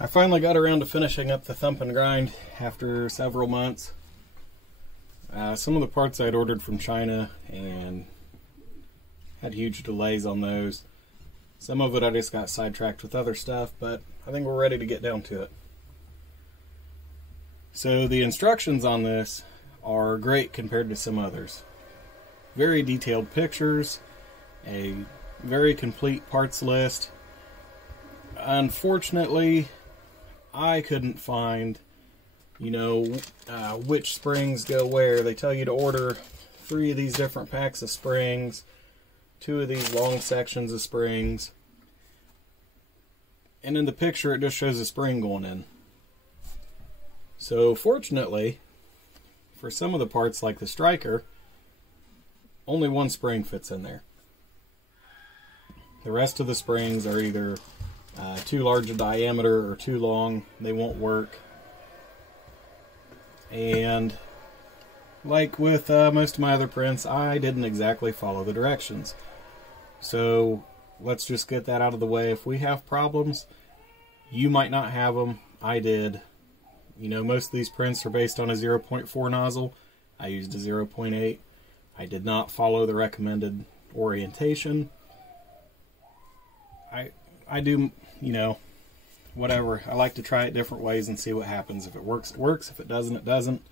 I finally got around to finishing up the thump and grind after several months. Some of the parts I'd ordered from China and had huge delays on those. Some of it I just got sidetracked with other stuff, but I think we're ready to get down to it. So the instructions on this are great compared to some others. Very detailed pictures, a very complete parts list. Unfortunately, I couldn't find, which springs go where. They tell you to order 3 of these different packs of springs, 2 of these long sections of springs, and in the picture it just shows a spring going in. So fortunately, for some of the parts like the striker, only 1 spring fits in there. The rest of the springs are either too large a diameter or too long. They won't work. And like with most of my other prints, I didn't exactly follow the directions. So let's just get that out of the way. If we have problems, you might not have them. I did. Most of these prints are based on a 0.4 nozzle. I used a 0.8. I did not follow the recommended orientation. I do, whatever. I like to try it different ways and see what happens. If it works, it works. If it doesn't, it doesn't.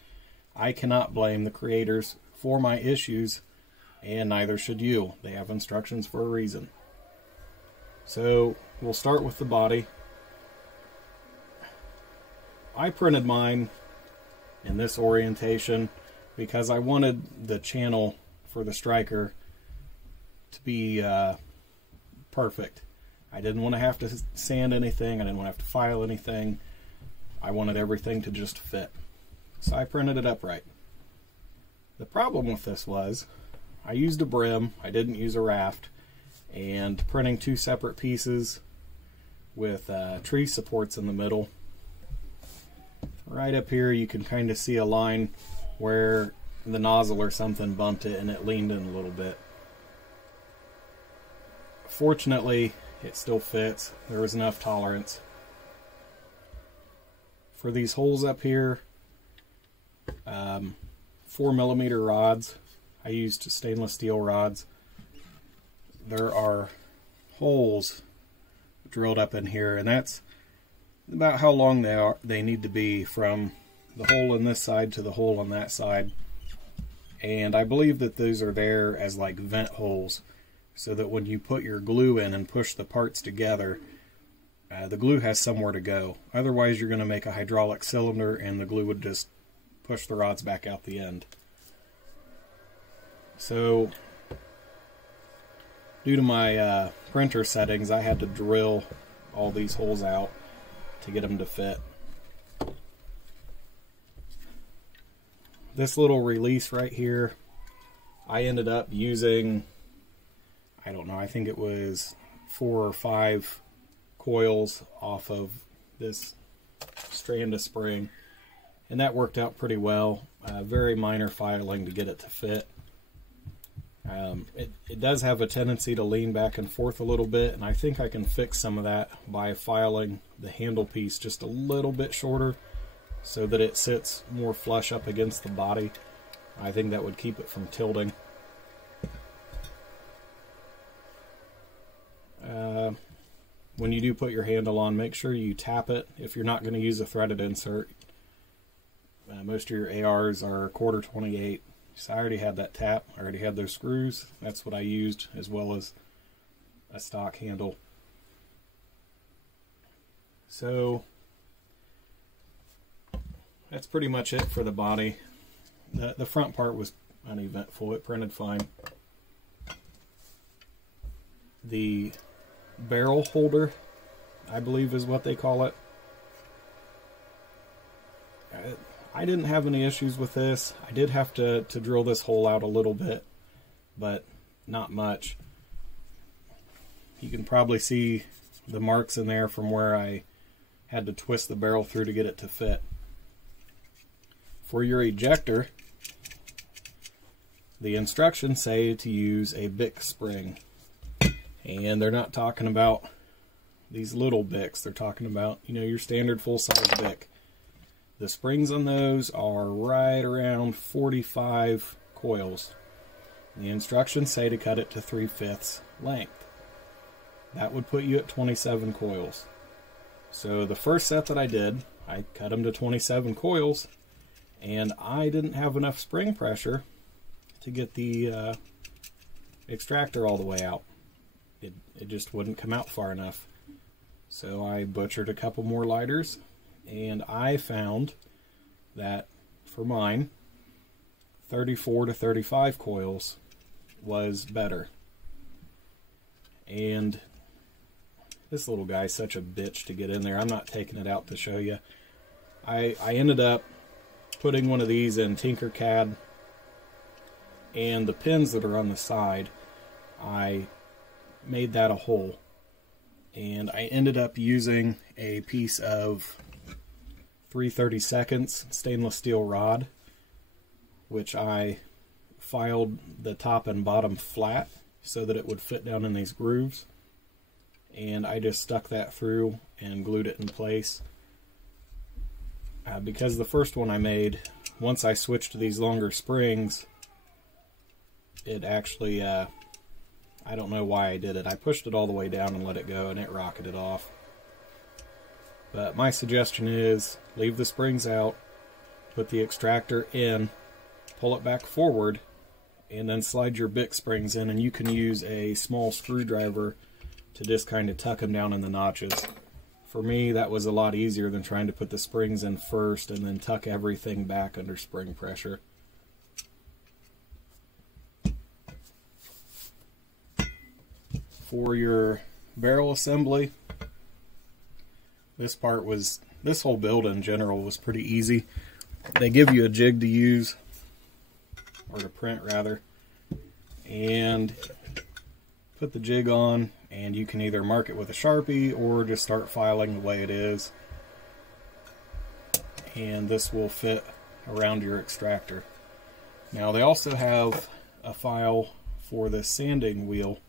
I cannot blame the creators for my issues, and neither should you. They have instructions for a reason. So we'll start with the body. I printed mine in this orientation because I wanted the channel for the striker to be perfect. I didn't want to have to sand anything. I didn't want to have to file anything. I wanted everything to just fit. So I printed it upright. The problem with this was I used a brim. I didn't use a raft. And printing 2 separate pieces with tree supports in the middle. Right up here you can kind of see a line where the nozzle or something bumped it and it leaned in a little bit. Fortunately, it still fits. There was enough tolerance. For these holes up here, 4mm rods. I used stainless steel rods. There are holes drilled up in here, and that's about how long they need to be from the hole on this side to the hole on that side. And I believe that those are there as like vent holes, so that when you put your glue in and push the parts together, the glue has somewhere to go. Otherwise you're going to make a hydraulic cylinder and the glue would just push the rods back out the end. So due to my printer settings, I had to drill all these holes out to get them to fit. This little release right here, I ended up using, I don't know, I think it was 4 or 5 coils off of this strand of spring, and that worked out pretty well. Very minor filing to get it to fit. It does have a tendency to lean back and forth a little bit, and I think I can fix some of that by filing the handle piece just a little bit shorter so that it sits more flush up against the body. I think that would keep it from tilting. When you do put your handle on, make sure you tap it if you're not going to use a threaded insert. Most of your ARs are 1/4 28. So I already had that tap. I already had those screws. That's what I used, as well as a stock handle. So that's pretty much it for the body. The front part was uneventful. It printed fine. The barrel holder, I believe is what they call it. I didn't have any issues with this. I did have to drill this hole out a little bit, but not much. You can probably see the marks in there from where I had to twist the barrel through to get it to fit. For your ejector, the instructions say to use a Bic spring. And they're not talking about these little Bics they're talking about, you know, your standard full-size Bic. The springs on those are right around 45 coils. The instructions say to cut it to 3/5 length. That would put you at 27 coils. So the first set that I did, I cut them to 27 coils, and I didn't have enough spring pressure to get the extractor all the way out. It just wouldn't come out far enough. So I butchered a couple more lighters, and I found that for mine, 34 to 35 coils was better. And this little guy's such a bitch to get in there. I'm not taking it out to show you. I ended up putting one of these in Tinkercad, and the pins that are on the side, I made that a hole. And I ended up using a piece of 3/32 stainless steel rod, which I filed the top and bottom flat so that it would fit down in these grooves. And I just stuck that through and glued it in place. Because the first one I made, once I switched to these longer springs, it actually, I don't know why I did it. I pushed it all the way down and let it go, and it rocketed off. But my suggestion is, leave the springs out, put the extractor in, pull it back forward, and then slide your Bic springs in, and you can use a small screwdriver to just kind of tuck them down in the notches. For me, that was a lot easier than trying to put the springs in first and then tuck everything back under spring pressure. For your barrel assembly, this whole build in general was pretty easy. They give you a jig to use, or to print rather, and put the jig on, and you can either mark it with a Sharpie or just start filing the way it is, and this will fit around your extractor. Now they also have a file for the sanding wheel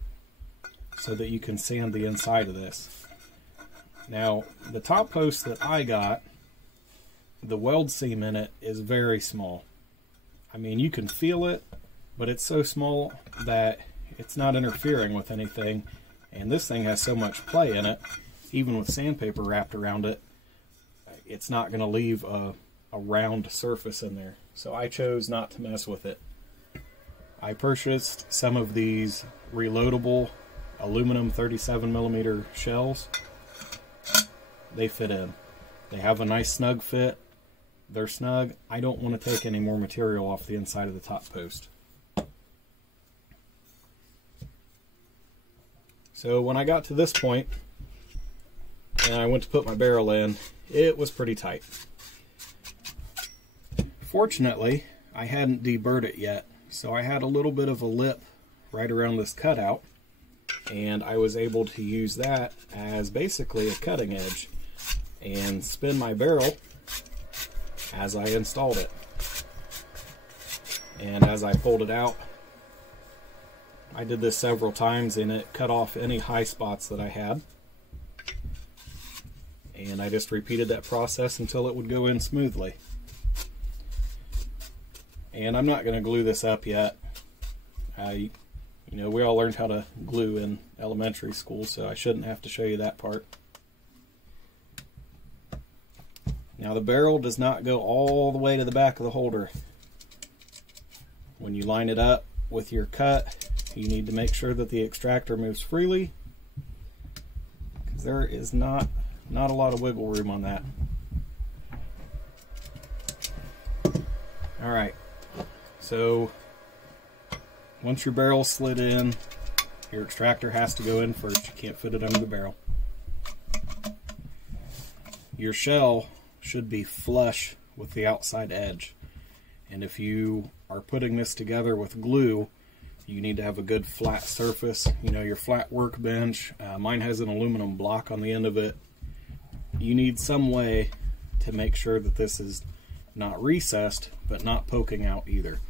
so that you can sand the inside of this. Now the top post that I got, the weld seam in it is very small. I mean, you can feel it, but it's so small that it's not interfering with anything. And this thing has so much play in it, even with sandpaper wrapped around it, it's not going to leave a round surface in there. So I chose not to mess with it. I purchased some of these reloadable aluminum 37mm shells. They fit in. They have a nice snug fit. They're snug. I don't want to take any more material off the inside of the top post. So when I got to this point and I went to put my barrel in, it was pretty tight. Fortunately, I hadn't deburred it yet, so I had a little bit of a lip right around this cutout, and I was able to use that as basically a cutting edge and spin my barrel as I installed it. And as I pulled it out, I did this several times, and it cut off any high spots that I had. And I just repeated that process until it would go in smoothly. And I'm not going to glue this up yet. You know, we all learned how to glue in elementary school, so I shouldn't have to show you that part. Now the barrel does not go all the way to the back of the holder. When you line it up with your cut, you need to make sure that the extractor moves freely, because there is not a lot of wiggle room on that. Alright, so once your barrel's slid in, your extractor has to go in first. You can't fit it under the barrel. Your shell should be flush with the outside edge, and if you are putting this together with glue, you need to have a good flat surface. You know, your flat workbench. Mine has an aluminum block on the end of it. You need some way to make sure that this is not recessed, but not poking out either.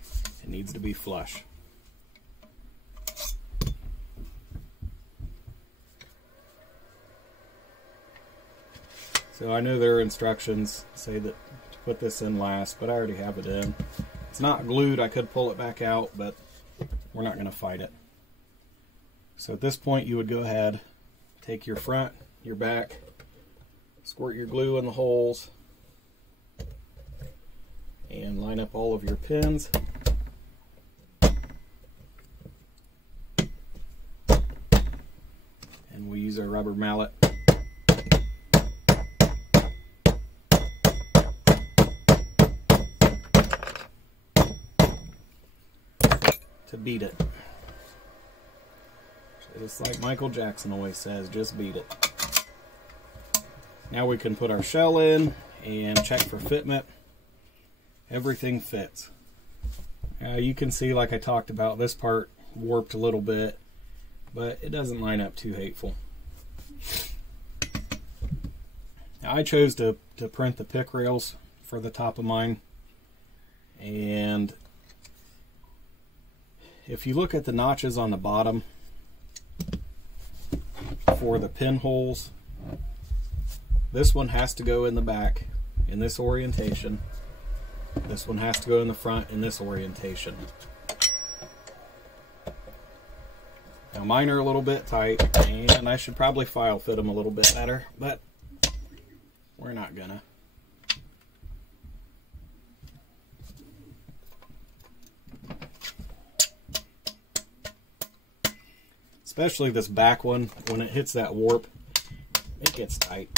It needs to be flush. So I know there are instructions say that to put this in last, but I already have it in. It's not glued. I could pull it back out, but we're not going to fight it. So at this point, you would go ahead, take your front, your back, squirt your glue in the holes, and line up all of your pins. And we'll use our rubber mallet to beat it. Just like Michael Jackson always says, just beat it. Now we can put our shell in and check for fitment. Everything fits. You can see, like I talked about, this part warped a little bit, but it doesn't line up too hateful. Now, I chose to print the pick rails for the top of mine, and if you look at the notches on the bottom for the pinholes, this one has to go in the back in this orientation. This one has to go in the front in this orientation. Now mine are a little bit tight, and I should probably file fit them a little bit better, but we're not gonna. Especially this back one, when it hits that warp, it gets tight.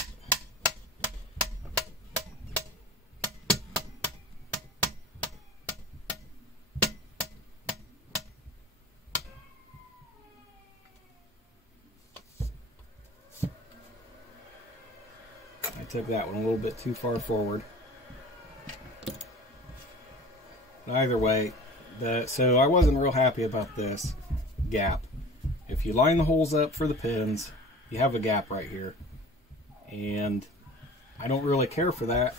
I took that one a little bit too far forward. Either way, so I wasn't real happy about this gap. If you line the holes up for the pins, you have a gap right here. And I don't really care for that,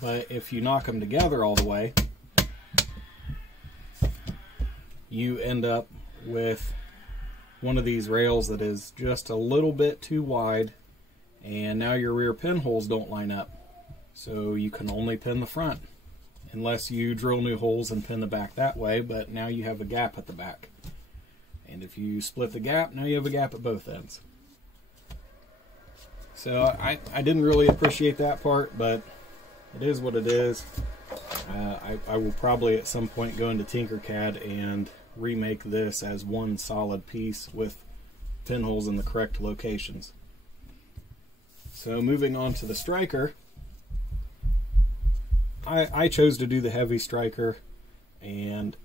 but if you knock them together all the way, you end up with one of these rails that is just a little bit too wide, and now your rear pinholes don't line up. So you can only pin the front, unless you drill new holes and pin the back that way, but now you have a gap at the back. And if you split the gap, now you have a gap at both ends. So I didn't really appreciate that part, but it is what it is. I will probably at some point go into Tinkercad and remake this as one solid piece with pinholes in the correct locations. So moving on to the striker, I chose to do the heavy striker, and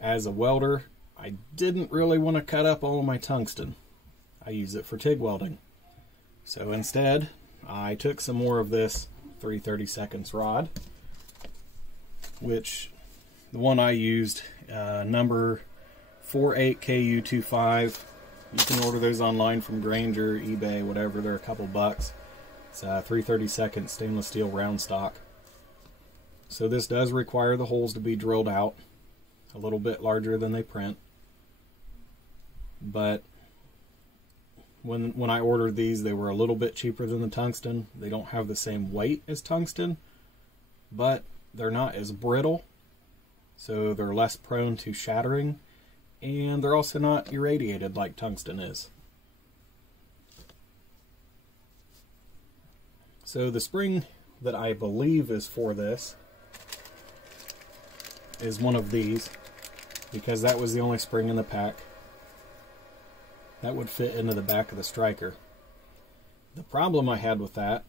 as a welder, I didn't really want to cut up all of my tungsten. I use it for TIG welding. So instead, I took some more of this 3/32 rod, which the one I used, number 48KU25. You can order those online from Grainger, eBay, whatever. They're a couple bucks. It's 3/32 stainless steel round stock. So this does require the holes to be drilled out a little bit larger than they print. But when I ordered these, they were a little bit cheaper than the tungsten. They don't have the same weight as tungsten, but they're not as brittle, so they're less prone to shattering, and they're also not irradiated like tungsten is. So the spring that I believe is for this is one of these, because that was the only spring in the pack that would fit into the back of the striker. The problem I had with that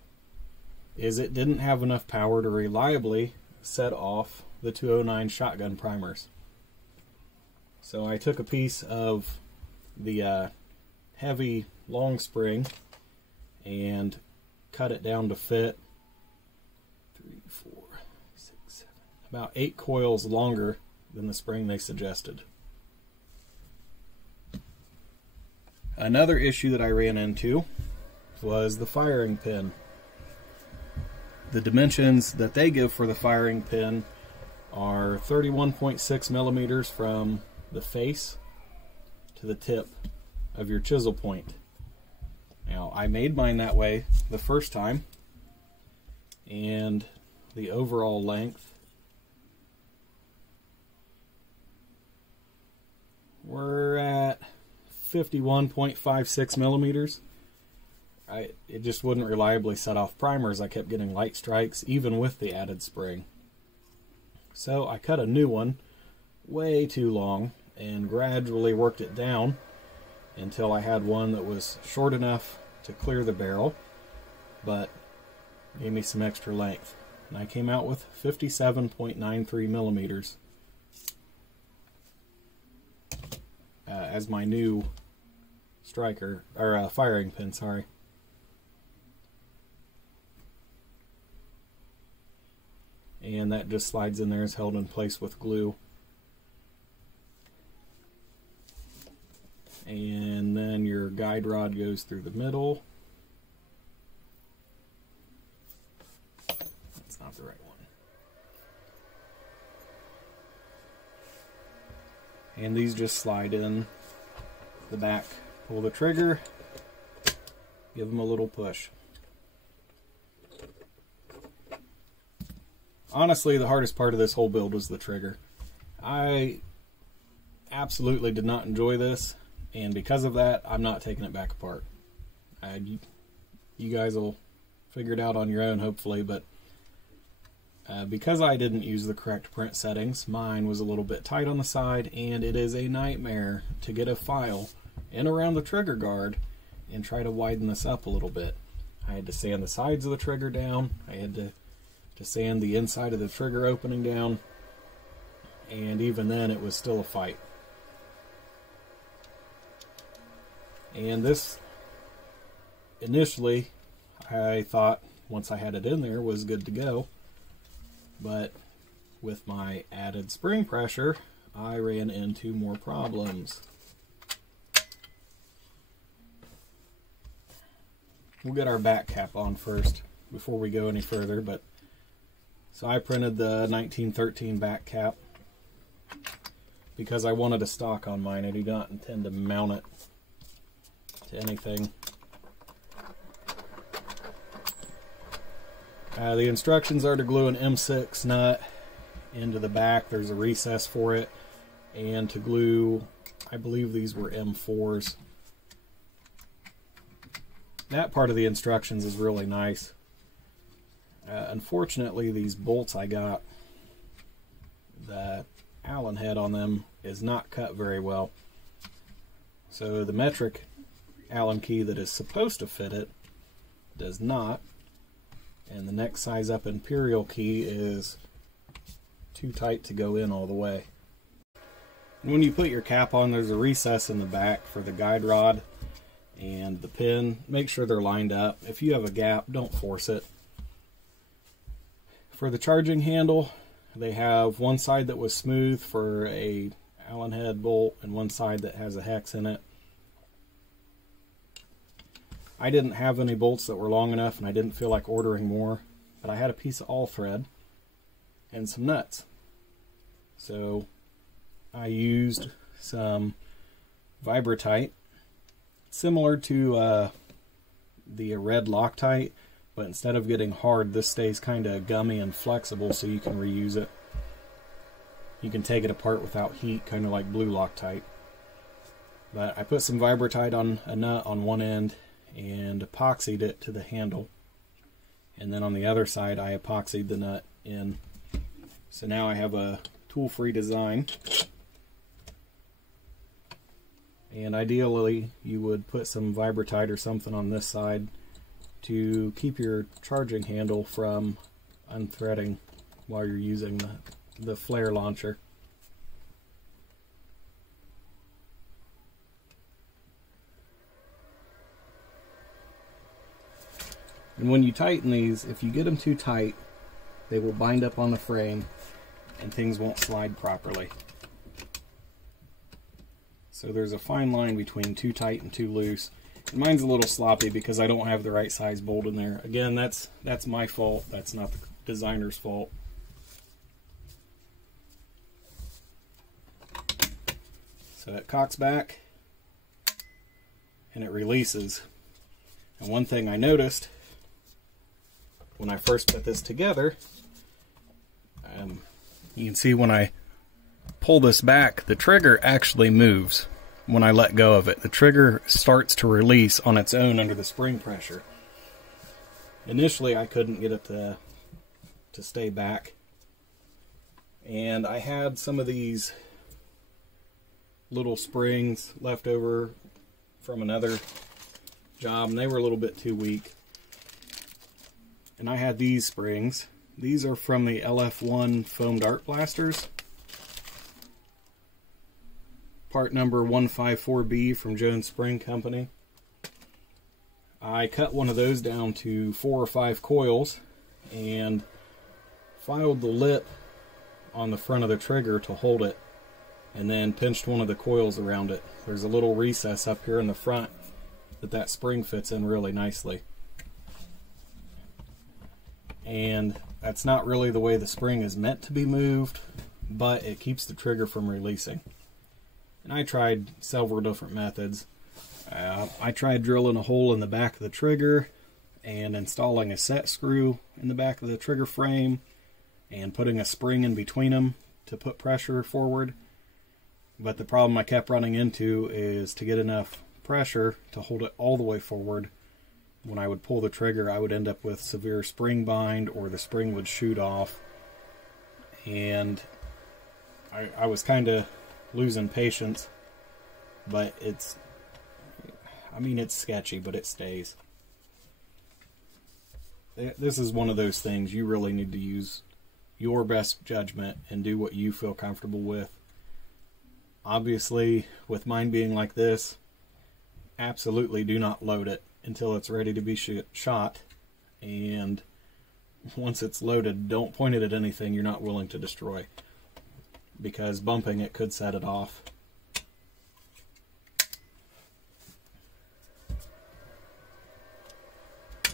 is it didn't have enough power to reliably set off the 209 shotgun primers. So I took a piece of the heavy long spring and cut it down to fit 3, 4, 6, 7, about 8 coils longer than the spring they suggested. Another issue that I ran into was the firing pin. The dimensions that they give for the firing pin are 31.6 millimeters from the face to the tip of your chisel point. Now, I made mine that way the first time, and the overall length, we're at 51.56 millimeters. It just wouldn't reliably set off primers. I kept getting light strikes even with the added spring. So I cut a new one way too long and gradually worked it down until I had one that was short enough to clear the barrel but gave me some extra length. And I came out with 57.93 millimeters as my new striker, or firing pin, sorry. And that just slides in there, is held in place with glue. And then your guide rod goes through the middle. That's not the right one. And these just slide in the back. Pull the trigger, give them a little push. Honestly, the hardest part of this whole build was the trigger. I absolutely did not enjoy this, and because of that, I'm not taking it back apart. You guys will figure it out on your own, hopefully, but because I didn't use the correct print settings, mine was a little bit tight on the side, and it is a nightmare to get a file in around the trigger guard and try to widen this up a little bit. I had to sand the sides of the trigger down. I had to sand the inside of the trigger opening down, and even then it was still a fight. And this, initially, I thought once I had it in there was good to go, but with my added spring pressure I ran into more problems. We'll get our back cap on first before we go any further, but so I printed the 1913 back cap because I wanted a stock on mine. I do not intend to mount it to anything. The instructions are to glue an M6 nut into the back. There's a recess for it, and to glue, I believe these were M4s. That part of the instructions is really nice. Unfortunately, these bolts I got, the Allen head on them is not cut very well. So the metric Allen key that is supposed to fit it does not. And the next size up Imperial key is too tight to go in all the way. And when you put your cap on, there's a recess in the back for the guide rod and the pin. Make sure they're lined up. If you have a gap, don't force it. For the charging handle, they have one side that was smooth for a Allen head bolt and one side that has a hex in it. I didn't have any bolts that were long enough, and I didn't feel like ordering more, but I had a piece of all thread and some nuts. So I used some Vibratite, similar to the red Loctite, but instead of getting hard, this stays kind of gummy and flexible, so you can reuse it. You can take it apart without heat, kind of like blue Loctite. But I put some Vibratite on a nut on one end and epoxied it to the handle, and then on the other side I epoxied the nut in. So now I have a tool-free design, and ideally you would put some Vibratite or something on this side to keep your charging handle from unthreading while you're using the flare launcher. And when you tighten these, if you get them too tight, they will bind up on the frame and things won't slide properly. So there's a fine line between too tight and too loose. And mine's a little sloppy because I don't have the right size bolt in there. Again, that's my fault. That's not the designer's fault. So it cocks back and it releases. And one thing I noticed when I first put this together, you can see when I pull this back, the trigger actually moves when I let go of it. The trigger starts to release on its own under the spring pressure. Initially, I couldn't get it to stay back, and I had some of these little springs left over from another job, and they were a little bit too weak. And I had these springs. These are from the LF1 foam dart blasters. Part number 154B from Jones Spring Company. I cut one of those down to 4 or 5 coils and filed the lip on the front of the trigger to hold it, and then pinched one of the coils around it. There's a little recess up here in the front that spring fits in really nicely. And that's not really the way the spring is meant to be moved, but it keeps the trigger from releasing. And I tried several different methods. I tried drilling a hole in the back of the trigger and installing a set screw in the back of the trigger frame and putting a spring in between them to put pressure forward. But the problem I kept running into is to get enough pressure to hold it all the way forward. When I would pull the trigger, I would end up with severe spring bind, or the spring would shoot off. And I was kind of losing patience, but it's sketchy, but it stays. This is one of those things you really need to use your best judgment and do what you feel comfortable with. Obviously, with mine being like this, absolutely do not load it until it's ready to be shot. And once it's loaded, don't point it at anything you're not willing to destroy, because bumping it could set it off.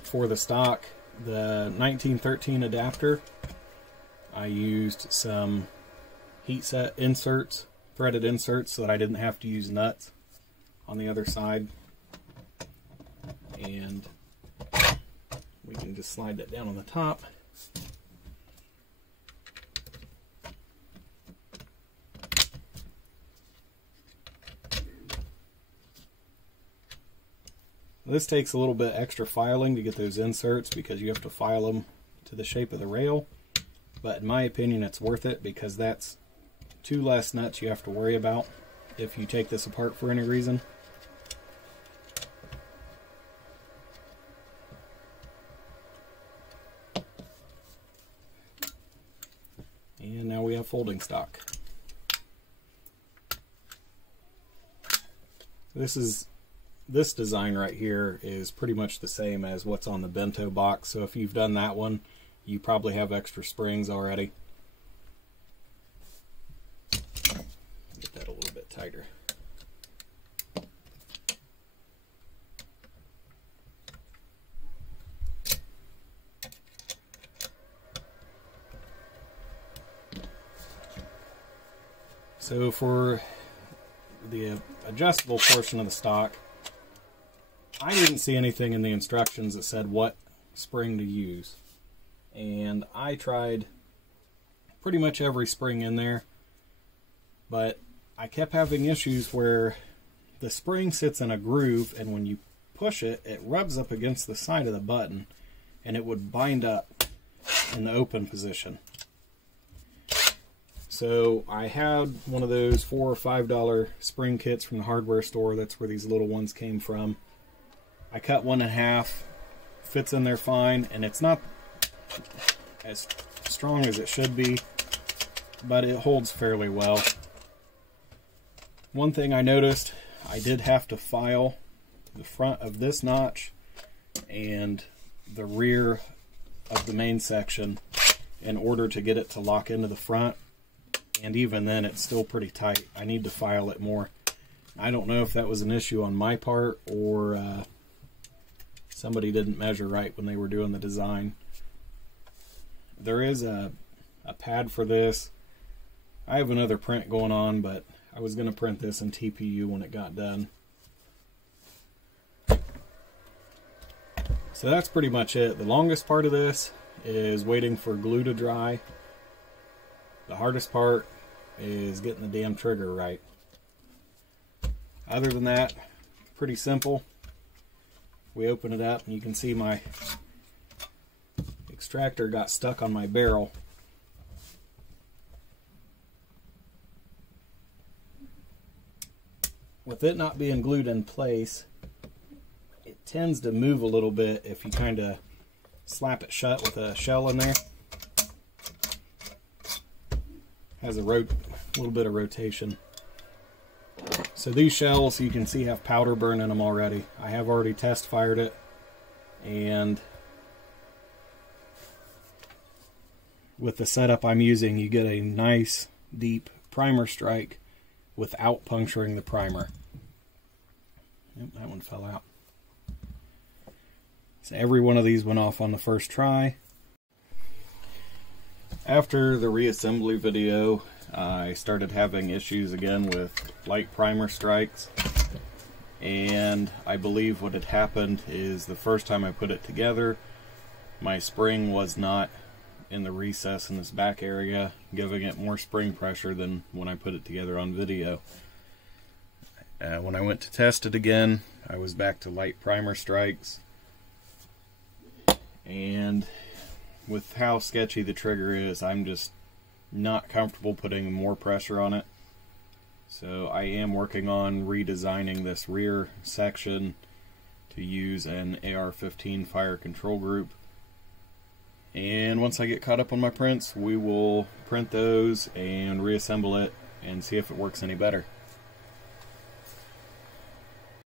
For the stock, the 1913 adapter, I used some heat set inserts, threaded inserts, so that I didn't have to use nuts on the other side. And we can just slide that down on the top. This takes a little bit extra filing to get those inserts, because you have to file them to the shape of the rail. But in my opinion, it's worth it, because that's 2 less nuts you have to worry about if you take this apart for any reason. And now we have folding stock. This design right here is pretty much the same as what's on the bento box, so if you've done that one, you probably have extra springs already. Get that a little bit tighter. So for the adjustable portion of the stock, I didn't see anything in the instructions that said what spring to use. And I tried pretty much every spring in there, but I kept having issues where the spring sits in a groove, and when you push it, it rubs up against the side of the button, and it would bind up in the open position. So I had one of those $4 or $5 spring kits from the hardware store. That's where these little ones came from. I cut one in half, fits in there fine, and it's not as strong as it should be, but it holds fairly well. One thing I noticed, I did have to file the front of this notch and the rear of the main section in order to get it to lock into the front, and even then it's still pretty tight. I need to file it more. I don't know if that was an issue on my part, or somebody didn't measure right when they were doing the design. There is a pad for this. I have another print going on, but I was going to print this in TPU when it got done. So that's pretty much it. The longest part of this is waiting for glue to dry. The hardest part is getting the damn trigger right. Other than that, pretty simple. We open it up and you can see my extractor got stuck on my barrel. With it not being glued in place, it tends to move a little bit if you kind of slap it shut with a shell in there. Has a little bit of rotation. So these shells, you can see, have powder burn in them already. I have already test fired it, and with the setup I'm using, you get a nice deep primer strike without puncturing the primer. Yep, that one fell out. So every one of these went off on the first try. After the reassembly video, I started having issues again with light primer strikes, and I believe what had happened is the first time I put it together, my spring was not in the recess in this back area, giving it more spring pressure than when I put it together on video. When I went to test it again, I was back to light primer strikes, and with how sketchy the trigger is, I'm just not comfortable putting more pressure on it. So I am working on redesigning this rear section to use an AR-15 fire control group. And once I get caught up on my prints, we will print those and reassemble it and see if it works any better.